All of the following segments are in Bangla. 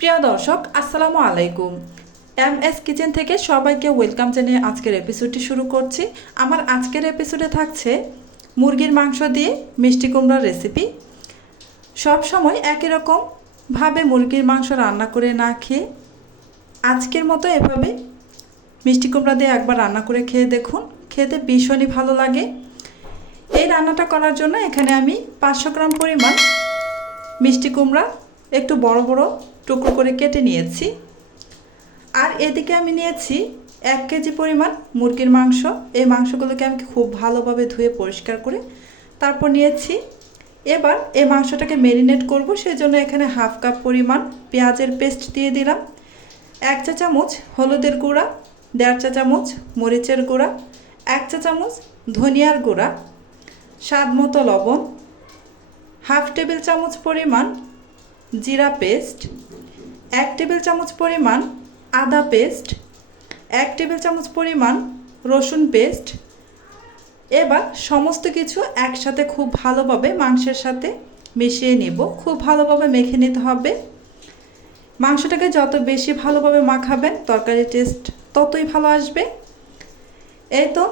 প্রিয় দর্শক, আসসালামু আলাইকুম। এম এস কিচেন থেকে সবাইকে ওয়েলকাম জানিয়ে আজকের এপিসোডটি শুরু করছি। আমার আজকের এপিসোডে থাকছে মুরগির মাংস দিয়ে মিষ্টি কুমড়ার রেসিপি। সব সময় একই রকম ভাবে মুরগির মাংস রান্না করে না খেয়ে আজকের মতো এভাবে মিষ্টি কুমড়া দিয়ে একবার রান্না করে খেয়ে দেখুন। খেতে ভীষণই ভালো লাগে। এই রান্নাটা করার জন্য এখানে আমি পাঁচশো গ্রাম পরিমাণ মিষ্টি কুমড়া, একটু বড় বড় টুকরো করে কেটে নিয়েছি। আর এদিকে আমি নিয়েছি এক কেজি পরিমাণ মুরগির মাংস। এই মাংসগুলোকে আমি খুব ভালোভাবে ধুয়ে পরিষ্কার করে তারপর নিয়েছি। এবার এই মাংসটাকে ম্যারিনেট করব সেই জন্য এখানে হাফ কাপ পরিমাণ পেঁয়াজের পেস্ট দিয়ে দিলাম। এক চা চামচ হলুদের গুঁড়া, দেড় চা চামচ মরিচের গুঁড়া, এক চা চামচ ধনিয়ার গুঁড়া, স্বাদ মতো লবণ, হাফ টেবিল চামচ পরিমাণ জিরা পেস্ট এক টেবিল চামচ পরিমাণ আদা পেস্ট, এক টেবিল চামচ পরিমাণ রসুন পেস্ট। এবার সমস্ত কিছু একসাথে খুব ভালোভাবে মাংসের সাথে মিশিয়ে নেব। খুব ভালোভাবে মেখে নিতে হবে। মাংসটাকে যত বেশি ভালোভাবে মাখাবেন তরকারির টেস্ট ততই ভালো আসবে। এই তো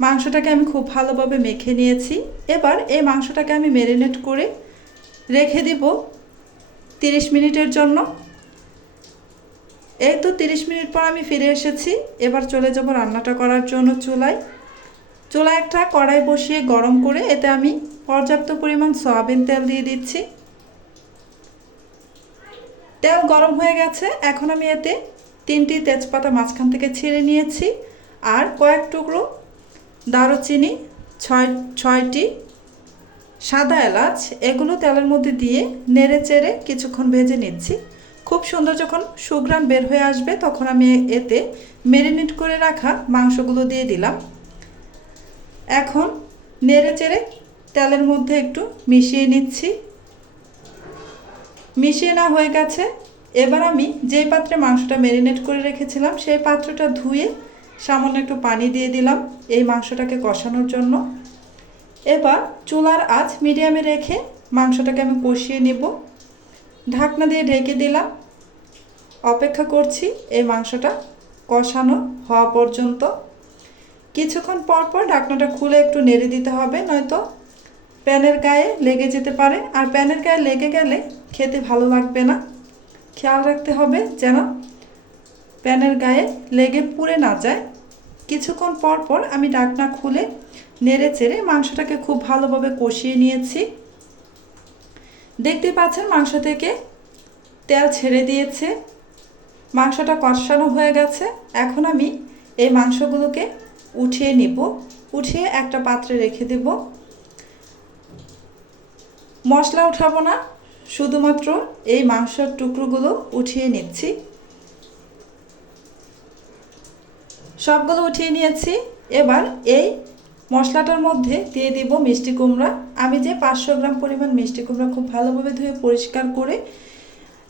মাংসটাকে আমি খুব ভালোভাবে মেখে নিয়েছি। এবার এই মাংসটাকে আমি ম্যারিনেট করে রেখে দিব তিরিশ মিনিটের জন্য। এই তো তিরিশ মিনিট পর আমি ফিরে এসেছি। এবার চলে যাব রান্নাটা করার জন্য চুলায়। চুলায় একটা কড়াই বসিয়ে গরম করে এতে আমি পর্যাপ্ত পরিমাণ সয়াবিন তেল দিয়ে দিচ্ছি। তেল গরম হয়ে গেছে। এখন আমি এতে তিনটি তেজপাতা মাঝখান থেকে ছিঁড়ে নিয়েছি আর কয়েক টুকরো দারুচিনি, ছয়, ছয়টি সাদা এলাচ, এগুলো তেলের মধ্যে দিয়ে নেড়ে চেড়ে কিছুক্ষণ ভেজে নিচ্ছি। খুব সুন্দর যখন সুগ্রাম বের হয়ে আসবে, তখন আমি এতে ম্যারিনেট করে রাখা মাংসগুলো দিয়ে দিলাম। এখন নেড়ে চেড়ে তেলের মধ্যে একটু মিশিয়ে নিচ্ছি। মিশিয়ে না হয়ে গেছে। এবার আমি যে পাত্রে মাংসটা ম্যারিনেট করে রেখেছিলাম, সেই পাত্রটা ধুয়ে সামান্য একটু পানি দিয়ে দিলাম এই মাংসটাকে কষানোর জন্য। এবার চুলার আঁচ মিডিয়ামে রেখে মাংসটাকে আমি কষিয়ে নিব। ঢাকনা দিয়ে ঢেকে দিলাম। অপেক্ষা করছি এই মাংসটা কষানো হওয়া পর্যন্ত। কিছুক্ষণ পর পর ঢাকনাটা খুলে একটু নেড়ে দিতে হবে, নয়তো প্যানের গায়ে লেগে যেতে পারে। আর প্যানের গায়ে লেগে গেলে খেতে ভালো লাগবে না। খেয়াল রাখতে হবে যেন প্যানের গায়ে লেগে পুড়ে না যায়। কিছুক্ষণ পর পর আমি ঢাকনা খুলে নেড়ে চেড়ে মাংসটাকে খুব ভালোভাবে কষিয়ে নিয়েছি। দেখতে পাচ্ছেন মাংস থেকে তেল ছেড়ে দিয়েছে। মাংসটা কষানো হয়ে গেছে। এখন আমি এই মাংসগুলোকে উঠিয়ে নিব। উঠিয়ে একটা পাত্রে রেখে দেব। মশলা উঠাবো না। শুধুমাত্র এই মাংসের টুকরোগুলো উঠিয়ে নিচ্ছি। সবগুলো উঠিয়ে নিয়েছি। এবার এই মশলাটার মধ্যে দিয়ে দিব মিষ্টি কুমড়া। আমি যে পাঁচশো গ্রাম পরিমাণ মিষ্টি কুমড়া খুব ভালোভাবে ধুয়ে পরিষ্কার করে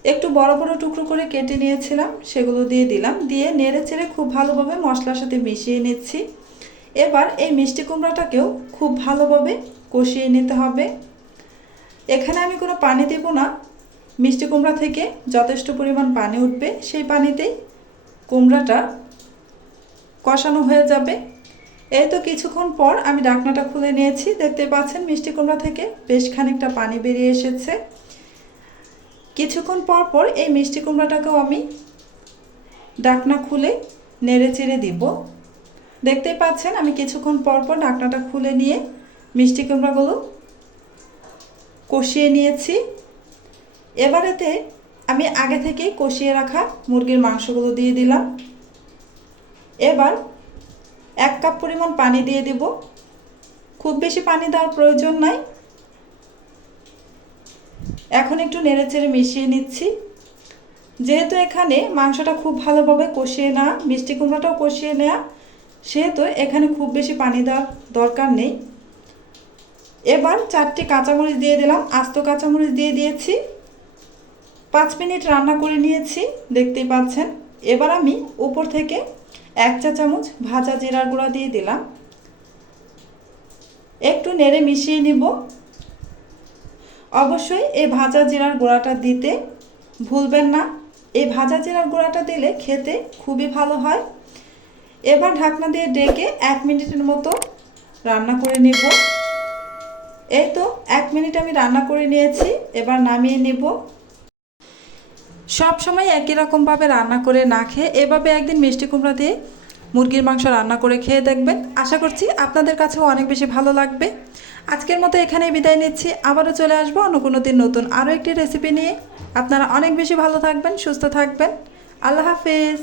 একটু বড় বড় টুকরো করে কেটে নিয়েছিলাম, সেগুলো দিয়ে দিলাম। দিয়ে নেড়ে চেড়ে খুব ভালোভাবে মশলার সাথে মিশিয়ে নিচ্ছি। এবার এই মিষ্টি কুমড়াটাকেও খুব ভালোভাবে কষিয়ে নিতে হবে। এখানে আমি কোনো পানি দেব না। মিষ্টি কুমড়া থেকে যথেষ্ট পরিমাণ পানি উঠবে। সেই পানিতেই কুমড়াটা কষানো হয়ে যাবে। এই তো কিছুক্ষণ পর আমি ডাকনাটা খুলে নিয়েছি। দেখতে পাচ্ছেন মিষ্টি কুমড়া থেকে বেশ খানিকটা পানি বেরিয়ে এসেছে। কিছুক্ষণ পর পর এই মিষ্টি কুমড়াটাকেও আমি ডাকনা খুলে নেড়ে চেড়ে দিব। দেখতেই পাচ্ছেন, আমি কিছুক্ষণ পর পর ডাকনাটা খুলে নিয়ে মিষ্টি কুমড়াগুলো কষিয়ে নিয়েছি। এবারেতে আমি আগে থেকেই কষিয়ে রাখা মুরগির মাংসগুলো দিয়ে দিলাম। এবার এক কাপ পরিমাণ পানি দিয়ে দিব। খুব বেশি পানি দেওয়ার প্রয়োজন নাই। এখন একটু নেড়ে চেড়ে মিশিয়ে নিচ্ছি। যেহেতু এখানে মাংসটা খুব ভালোভাবে কষিয়ে নেওয়া, মিষ্টি কুমড়োটাও কষিয়ে নেওয়া, সেহেতু এখানে খুব বেশি পানি দেওয়ার দরকার নেই। এবার চারটি কাঁচামরিচ দিয়ে দিলাম, আস্ত কাঁচামরিচ দিয়ে দিয়েছি। পাঁচ মিনিট রান্না করে নিয়েছি, দেখতেই পাচ্ছেন। এবার আমি উপর থেকে এক চা চামচ ভাজা জিরার গুঁড়া দিয়ে দিলাম। একটু নেড়ে মিশিয়ে নিব। অবশ্যই এই ভাজা জিরার গোড়াটা দিতে ভুলবেন না। এই ভাজা জিরার গোড়াটা দিলে খেতে খুবই ভালো হয়। এবার ঢাকনা দিয়ে ডেকে এক মিনিটের মতো রান্না করে নেব। এই তো এক মিনিট আমি রান্না করে নিয়েছি, এবার নামিয়ে নেব। সব সময় একই রকমভাবে রান্না করে না খেয়ে এভাবে একদিন মিষ্টি কুমড়া দিয়ে মুরগির মাংস রান্না করে খেয়ে দেখবেন। আশা করছি আপনাদের কাছেও অনেক বেশি ভালো লাগবে। আজকের মতো এখানেই বিদায় নিচ্ছি। আবারও চলে আসব অন্য কোনো দিন নতুন আরও একটি রেসিপি নিয়ে। আপনারা অনেক বেশি ভালো থাকবেন, সুস্থ থাকবেন। আল্লাহ হাফেজ।